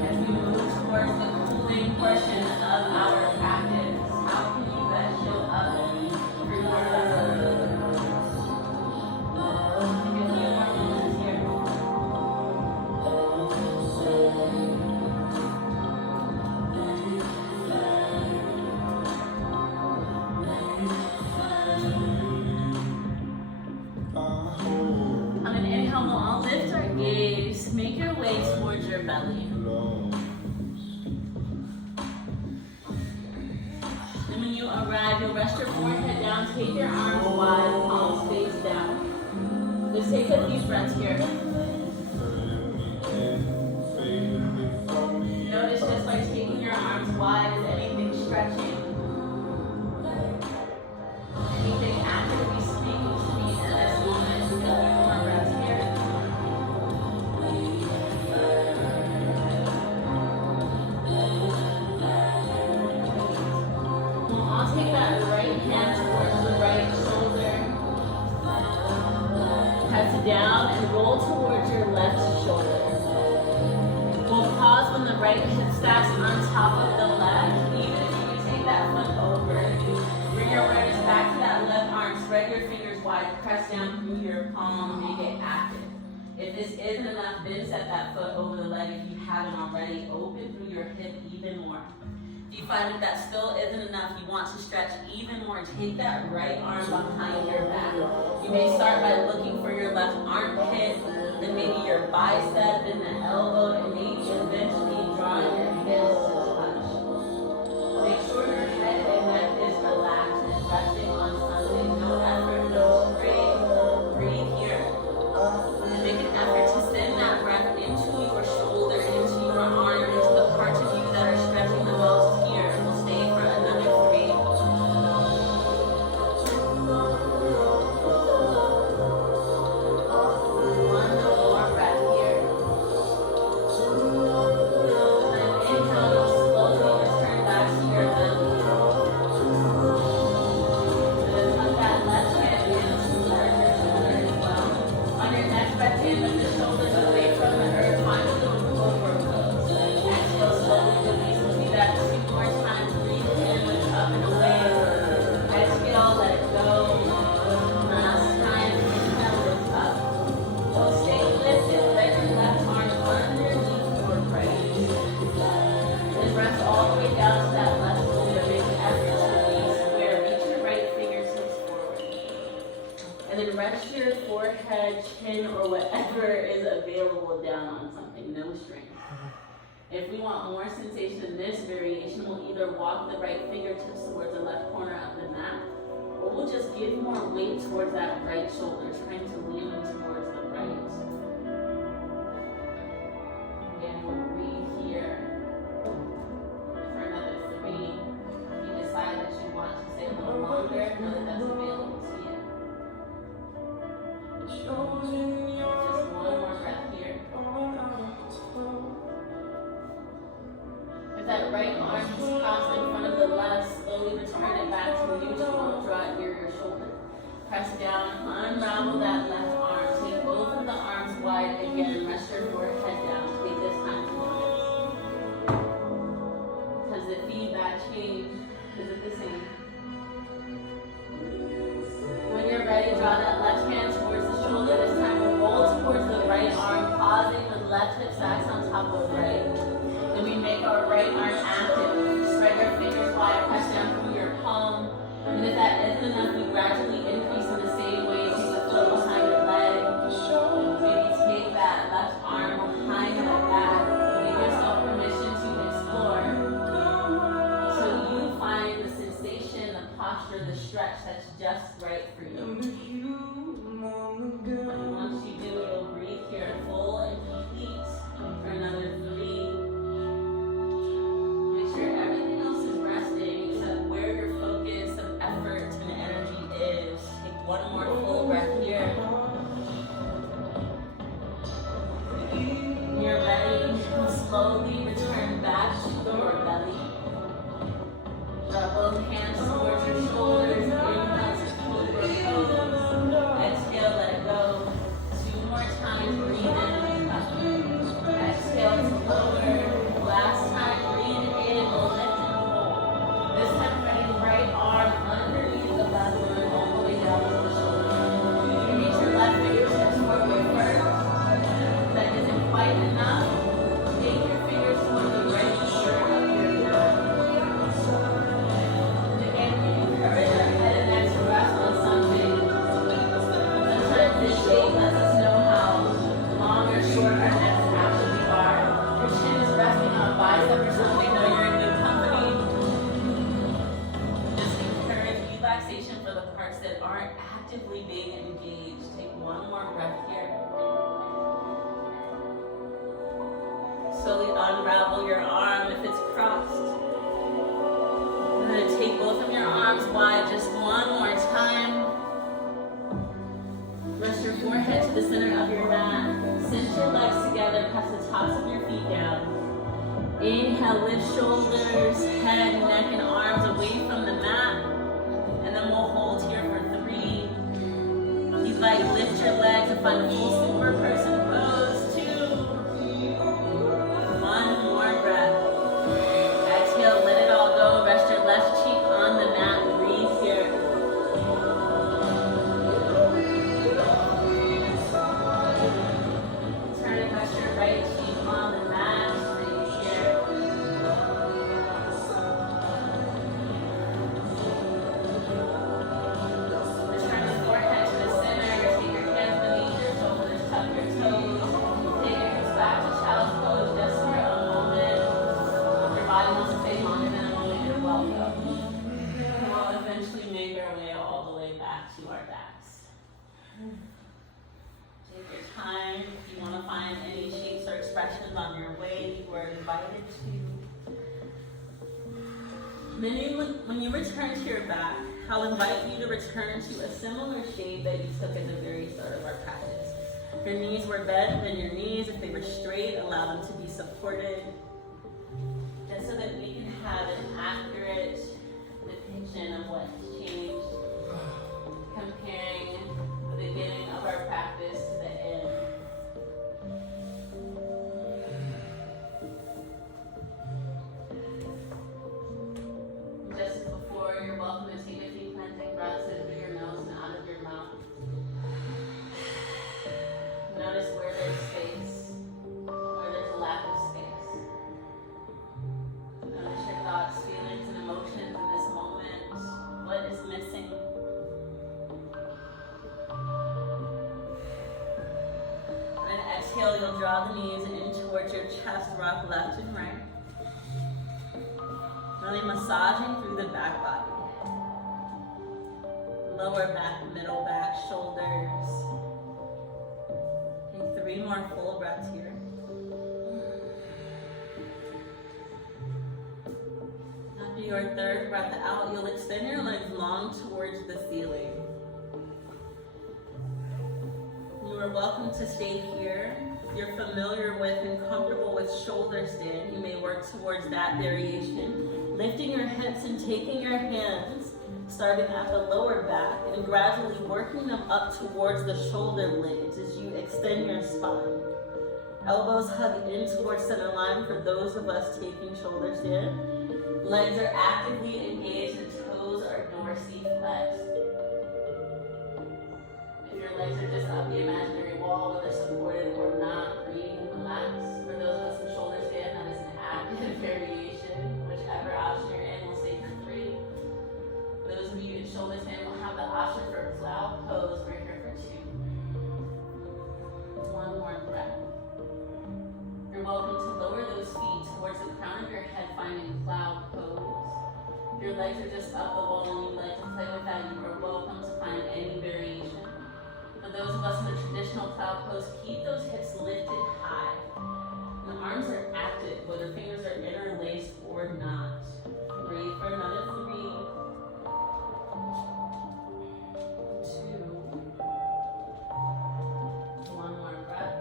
As we move towards the cooling portion of our practice, how can you best show up for your vessel? Take a few more moments here. On an inhale, we'll all lift our gaze. Make your way towards your belly. And when you arrive, you'll rest your forehead down. Take your arms wide, palms face down. Just take a deep breath here. Notice just by taking your arms wide, is anything stretching? Anything actively speaking to me in this moment? Just a few more breaths here. We'll all take that right hand towards the right shoulder. Head down and roll towards your left shoulder. We'll pause when the right hip stacks on top of the left. Even if you take that foot over, bring your awareness back to that left arm. Spread your fingers wide. Press down through your palm. Make it active. If this isn't enough, then set that foot over the leg if you haven't already. Open through your hip even more. If you find that that still isn't enough, you want to stretch even more, take that right arm behind your back. You may start by looking for your left armpit, then maybe your bicep, then the elbow, and maybe eventually drawing your hips to touch. Make sure your head and neck is relaxed and resting on something. No effort, no strain. Breathe here. And make an effort to send that breath into your shoulder, into your arm, into the parts of you that are stretching the most here. We'll stay for another 3. One more breath here. And inhale, slowly return back to your belly. Then put that left hand into your shoulder as well. On your next breath in, lift the shoulders away from the earth, find a little forward pose. Exhale, slowly release. Do that 2 more times. Breathe in, lift up and away. Exhale, let it go. Last time, inhale, lift up. So stay lifted. Let your left arm underneath your right. Then rest all the way down to that left shoulder. Make an effort to release here. Reach your right fingertips forward. And then rest your forehead, chin, or whatever is available down on something, no strain. If we want more sensation in this variation, we'll either walk the right fingertips towards the left corner of the mat, or we'll just give more weight towards that right shoulder, trying to lean towards the right. Again, we'll breathe here for another 3. If you decide that you want to stay a little longer, know that that's available to you. Press down, unravel that left arm. Take both of the arms wide again. Rest your forehead down. Take this time to notice. Has the feedback changed? Is it the same? When you're ready, draw that left hand towards the shoulder. This time we'll roll towards the right arm, pausing with left hip stacks on top of right. Then we make our right arm active. Spread your fingers wide, press down through your palm. And if that isn't enough, we gradually increase in the same way. Take the foot behind your leg. Maybe take that left arm behind your back. Give yourself permission to explore. So you find the sensation, the posture, the stretch that's just right for you. And once you do, you'll breathe here full and complete for another 3. Make sure everything else is resting except where your focus of effort and energy is. Take one more full breath here. When you're ready, you can slowly return back to your belly. Draw both hands towards your shoulders. Inhale to cobra pose. Exhale, let it go. 2 more times, breathe in. Exhale to lower. Last time, breathe in, lift and hold. This time, bring right arm underneath the left one, all the way down to the shoulder. Reach your left fingertips forward first. If that isn't quite enough, take your fingers toward the right shoulder of your mat. And again, we encourage our head and neck to rest on something. Sometimes this shape lets us know how long or short our necks actually are. Your chin is resting on a bicep or something, though you're in good company. Just encourage relaxation for the parts that aren't actively being engaged. Take one more breath here. Slowly unravel your arm if it's crossed. And then take both of your arms wide just one more time. Rest your forehead to the center of your mat. Cinch your legs together, press the tops of your feet down. Inhale, lift shoulders, head, neck, and arms away from the mat. And then we'll hold here for 3. If you'd like, lift your legs and find a full super person pose. 2. 1 more breath. Exhale, let it all go. Rest your left cheek on the mat. Breathe here. Turn and rest your right cheek on the mat. Breathe here. Return the forehead to the center. Take your hands beneath your shoulders. Tuck your toes. Take your hips back to child's pose just for a moment. If your body wants to stay longer than a moment, you're welcome. We'll eventually make our way all the way back to our backs. Take your time. If you want to find any shapes or expressions on your way, you are invited to. Then when you return to your back, I'll invite you to return to a similar shape that you took at the very start of our practice. If your knees were bent, then your knees, if they were straight, allow them to be supported. Just so that we can have an accurate depiction of what has changed, comparing the beginning of our practice to the end. Just as before, you're welcome to take a few cleansing breaths in through your nose and out of your mouth. Notice where there's space, where there's a lack of space. Notice your thoughts, feelings, and emotions in this moment. What is missing? And exhale, you'll draw the knees in towards your chest, rock left and right. Really massaging through the back body. Lower back, middle back, shoulders. Take 3 more full breaths here. After your 3rd breath out, you'll extend your legs long towards the ceiling. You are welcome to stay here. If you're familiar with and comfortable with shoulder stand, you may work towards that variation. Lifting your hips and taking your hands starting at the lower back and gradually working them up towards the shoulder blades as you extend your spine. Elbows hug in towards center line for those of us taking shoulder stand. Legs are actively engaged and toes are dorsally flexed. If your legs are just up the imaginary wall, whether supported or not, breathe and relax. For those of us in shoulder stand, that is an active variation. Whichever option you're in, we'll stay for 3. Those of you in shoulder stand will have the option for cloud pose. We're here for 2. One more breath. You're welcome to lower those feet towards the crown of your head, finding cloud pose. If your legs are just up the wall and you'd like to play with that, you are welcome to find any variation. For those of us in the traditional cloud pose, keep those hips lifted high. The arms are active, whether fingers are interlaced or not. Breathe for another 3, 2, one more breath.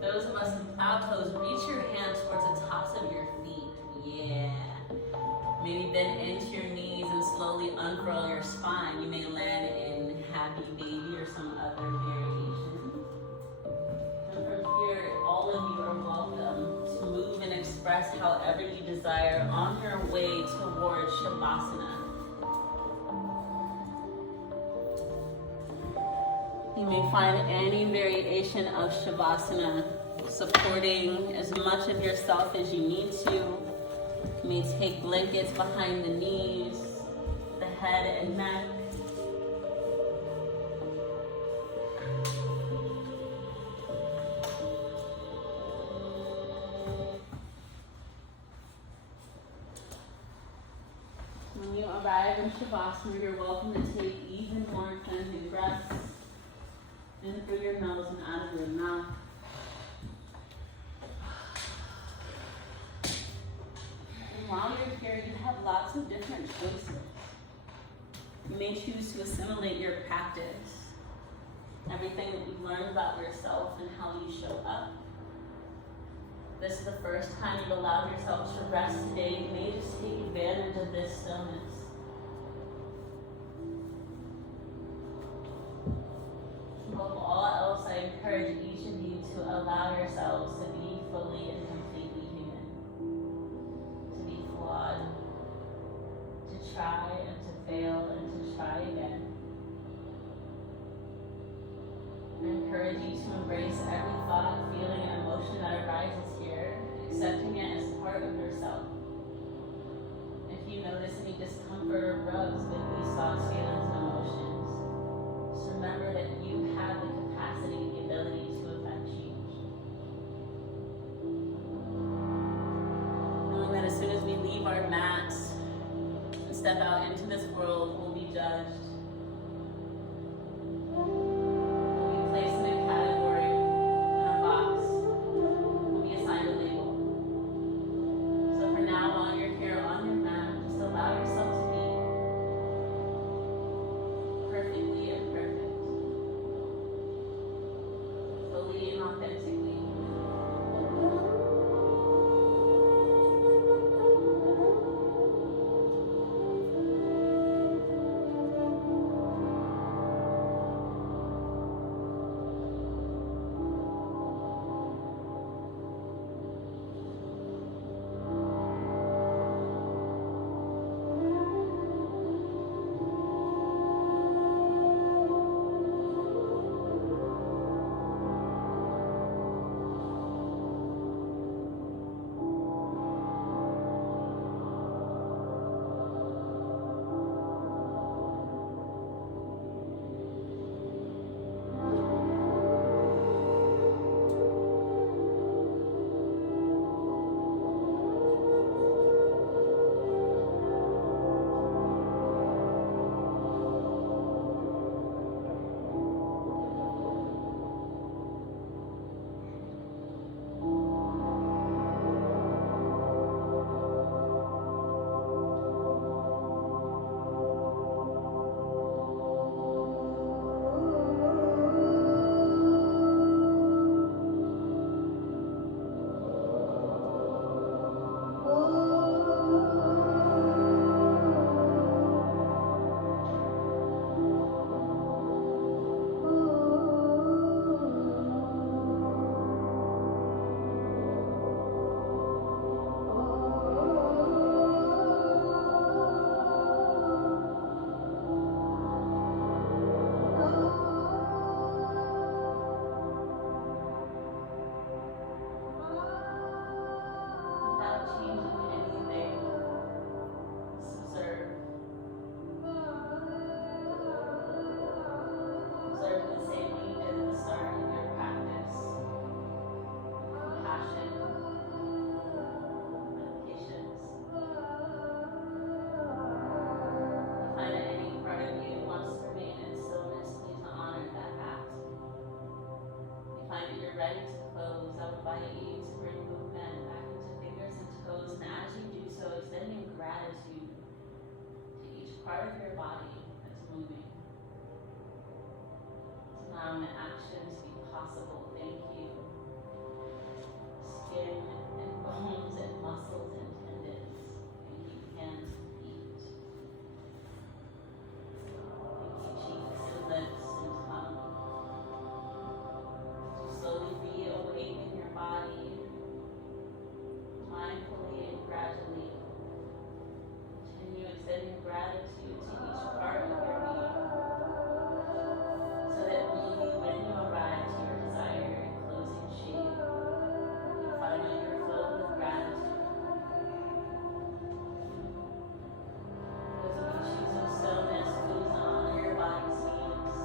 Those of us in cloud pose, reach your hands towards the tops of your feet. Yeah. Maybe bend into your knees and slowly unfurl your spine. You may land in happy baby or some other variation. And from here, all of you are welcome to move and express however you desire on your way towards Shavasana. You may find any variation of Shavasana supporting as much of yourself as you need to. You may take blankets behind the knees, the head and neck. When you arrive in Shavasana, you're welcome to take even more cleansing breaths in through your nose and out of your mouth. And while you're here, you have lots of different choices. You may choose to assimilate your practice, everything that you've learned about yourself and how you show up. This is the first time you've allowed yourself to rest today. You may just take advantage of this stillness. Above all else, I encourage each of you to allow yourselves to be fully and completely human, to be flawed, to try and to fail and to try again. I encourage you to embrace every thought, feeling, and emotion that arises here, accepting it as part of yourself. If you notice any discomfort or rubs with these thoughts, feelings, and emotions, just remember that you have the capacity and the ability to affect change. Knowing that as soon as we leave our mats and step out into this world, we'll be judged. ready to close, I would invite you to bring movement back into fingers and toes. And as you do so, extending gratitude to each part of your body that's moving. Allowing the action to be possible. Thank you. Skin and bones and muscles and tendons. Thank you, hands and feet. Thank you, cheeks and lips and tongue. To slowly reawaken your body, mindfully and gradually. Continue extending gratitude to each part of your being. So that when you arrive to your desired closing shape, you find that you're filled with gratitude. Those of you choosing stillness, goes on your body seems.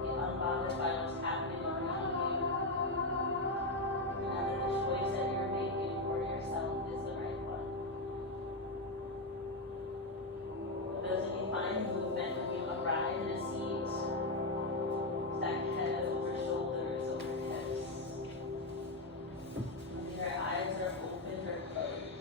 Be unbothered by what's happening around you. And that the choice that you're making for yourself is the right one. For those of you finding movement when you arrive in a seat, stack head over shoulders, over hips. Whether your eyes are open or closed.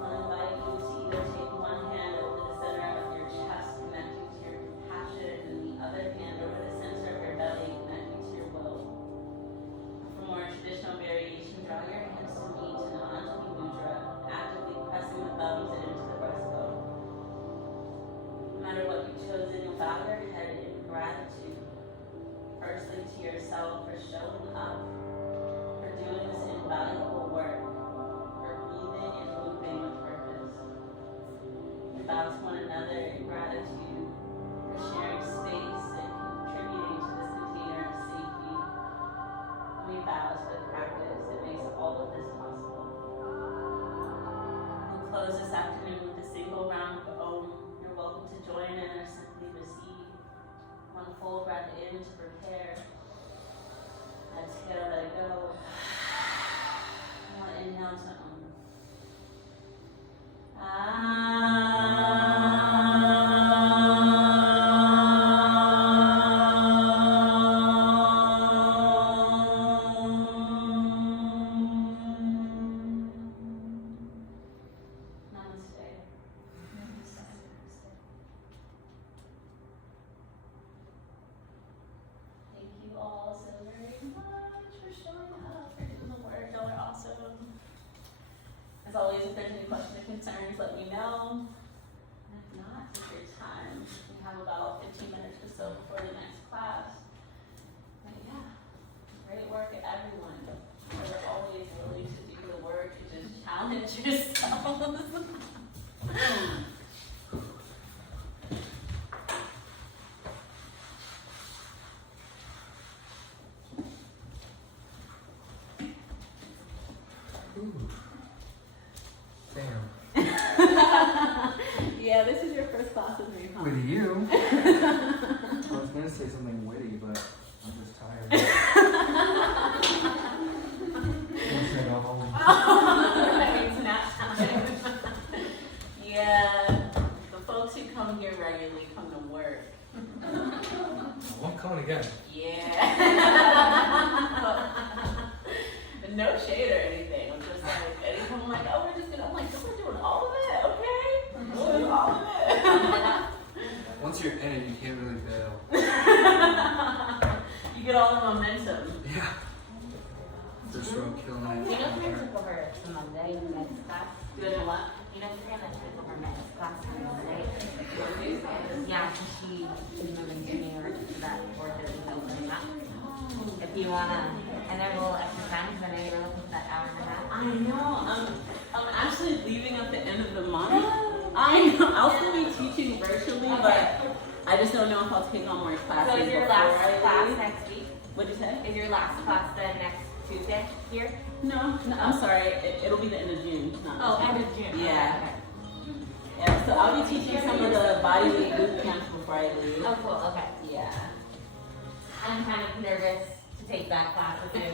I invite you to either take one hand over the center of your chest, connecting to your compassion, and the other hand over the center of your belly, connecting to your will. For more traditional variation, draw your hands to meet in Anjali Mudra, actively pressing the thumbs into the breastbone. No matter what you've chosen, you'll bow your head in gratitude. Firstly, to yourself for showing up, for doing this invaluable work, for breathing and moving with purpose. We bow to one another in gratitude for sharing space and contributing to this container of safety. And we bow to the practice that makes all of this possible. We'll close this afternoon with a single round of Om. You're welcome to join in or simply receive. One full breath in to prepare. Exhale, let it go. Now inhale to Om. Namaste. Thank you all so very much for showing up, for doing the work. Y'all are awesome. As always, if there's any questions or concerns, let me know. And if not, take your time. We have about 15 minutes or so before the next class. But yeah, great work at everyone. You're always willing to do the work and just challenge yourselves. Damn. Yeah, this is your first class with me, huh? With you. I was gonna say something witty, but I'm just tired. Once I go home. That means nap time. Yeah, the folks who come here regularly come to work. I'm coming again. Yeah. No shade or anything. I'm just like, anytime I'm like, oh, we're just gonna, I'm like, so we're doing all of it, okay? We'll do all of it. Once you're in it, you can't really bail. You get all the momentum. Yeah. First row killing it. You know, we're gonna take over to Monday, next class. Good and what? You know, we're gonna take over next class on Monday. Yeah, so she's moving to New York for that 4:30 opening up. If you wanna, and then we'll exercise. I know you were looking for that hour and a half. I know. I'm actually leaving at the end of the month. I know. I'll still be teaching virtually, but I just don't know if I'll take on more classes. So is your before last I class leave. next week? What'd you say? Is your last class then next Tuesday here? No, I'm sorry. It'll be the end of June. Not End of June. Yeah. Okay. Yeah. So I'll be teaching some of the body weight boot camps before I leave. Oh, cool. Okay. Yeah. I'm kind of nervous to take that class with you.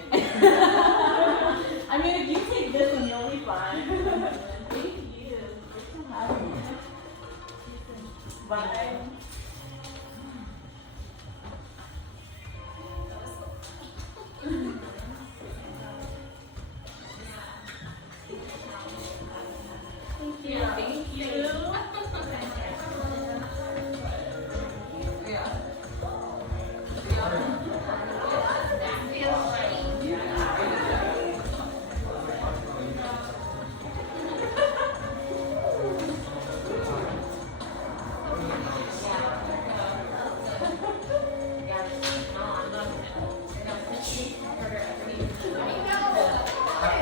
I mean, if you take this one, you'll be fine. Thank you. Thanks for having me. Bye.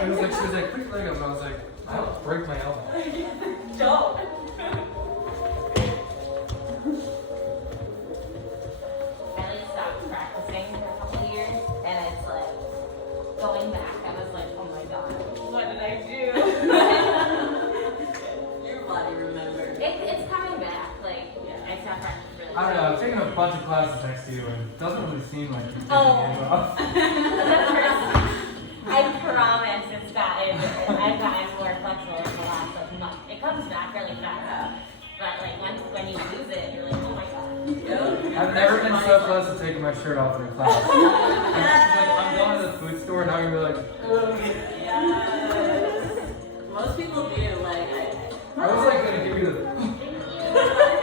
It was like, she was like, put your leg up. And I was like, I don't break my elbow. Don't. I like stopped practicing for a couple of years, and it's like going back. I was like, oh my god, what did I do? Your body remembers. It's coming back. Like I stopped practicing really. I don't know. I've taken a bunch of classes next to you, and it doesn't really seem like you're taking Oh. it well. I promise it's gotten. I've gotten more flexible in the last like month. It comes back really fast, but like when you lose it, you're like, oh my god. I've never been so close to taking my shirt off in a class. Like, I'm going to the food store, and now you're like, Yes. Most people do. Like, I was like gonna give you the.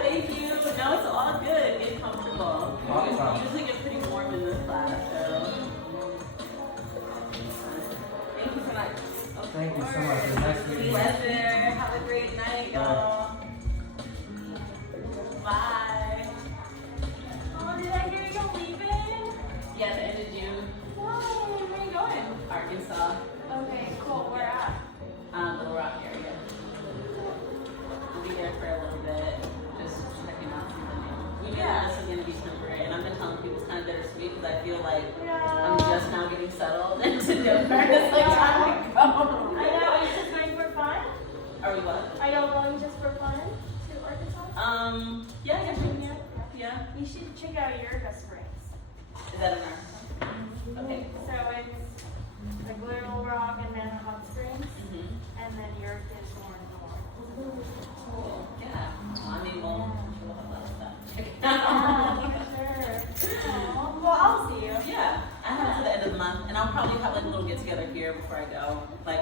thank you. No, it's all good. Get comfortable. Awesome. We usually get pretty warm in this class, so. Thank you so much. Thank you so much. It was nice meeting you. Pleasure. Have a great night, y'all. Bye. Oh, did I hear you leaving? Yeah, the end of June, Why? Where are you going? Arkansas, Okay, cool. Where at? Little Rock area. We'll be there for a little bit, just checking out something new. We knew this was gonna be temporary, and I've been telling people it's kind of bittersweet because I feel like I'm just now getting settled into Denver. It's like time to go. I know. Are you just going for fun? Are we what? Are you going just for fun to Arkansas? Yeah, I guess we can. Yeah. You should check out Eureka Springs. Is that in our? Okay. So it's like Little Rock and then Hot Springs, Mm-hmm. and then Eureka is more north. Cool. Yeah. Well, I mean, we'll have lots of stuff. Check it Yeah, out. for sure. Aw, well, I'll see you. Yeah, I have it to the end of the month, and I'll probably have like a little get together here before I go, like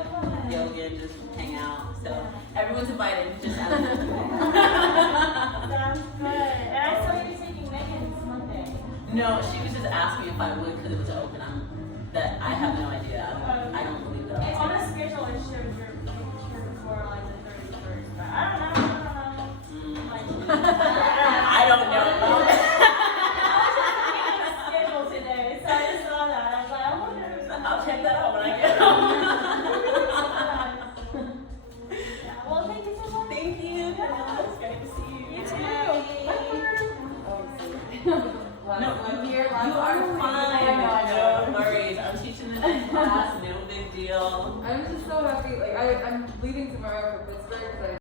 yoga and just hang out. So everyone's invited. Just out of Sounds good. And I saw you taking Megan's Monday. No, she was just asking me if I would because it was open. That I have no idea. I don't believe that. It's on a schedule. It shows your picture before like the 31st, but I don't know. I don't know. Schedule today, so I just saw that. I was like, I wonder if I'll check that out when I get home. Yeah, well, thank you so much. Thank you. It's great to see you. You too. No, you are fine. No worries. I'm teaching the next class. No big deal. I'm just so happy. Like I'm leaving tomorrow for Pittsburgh because I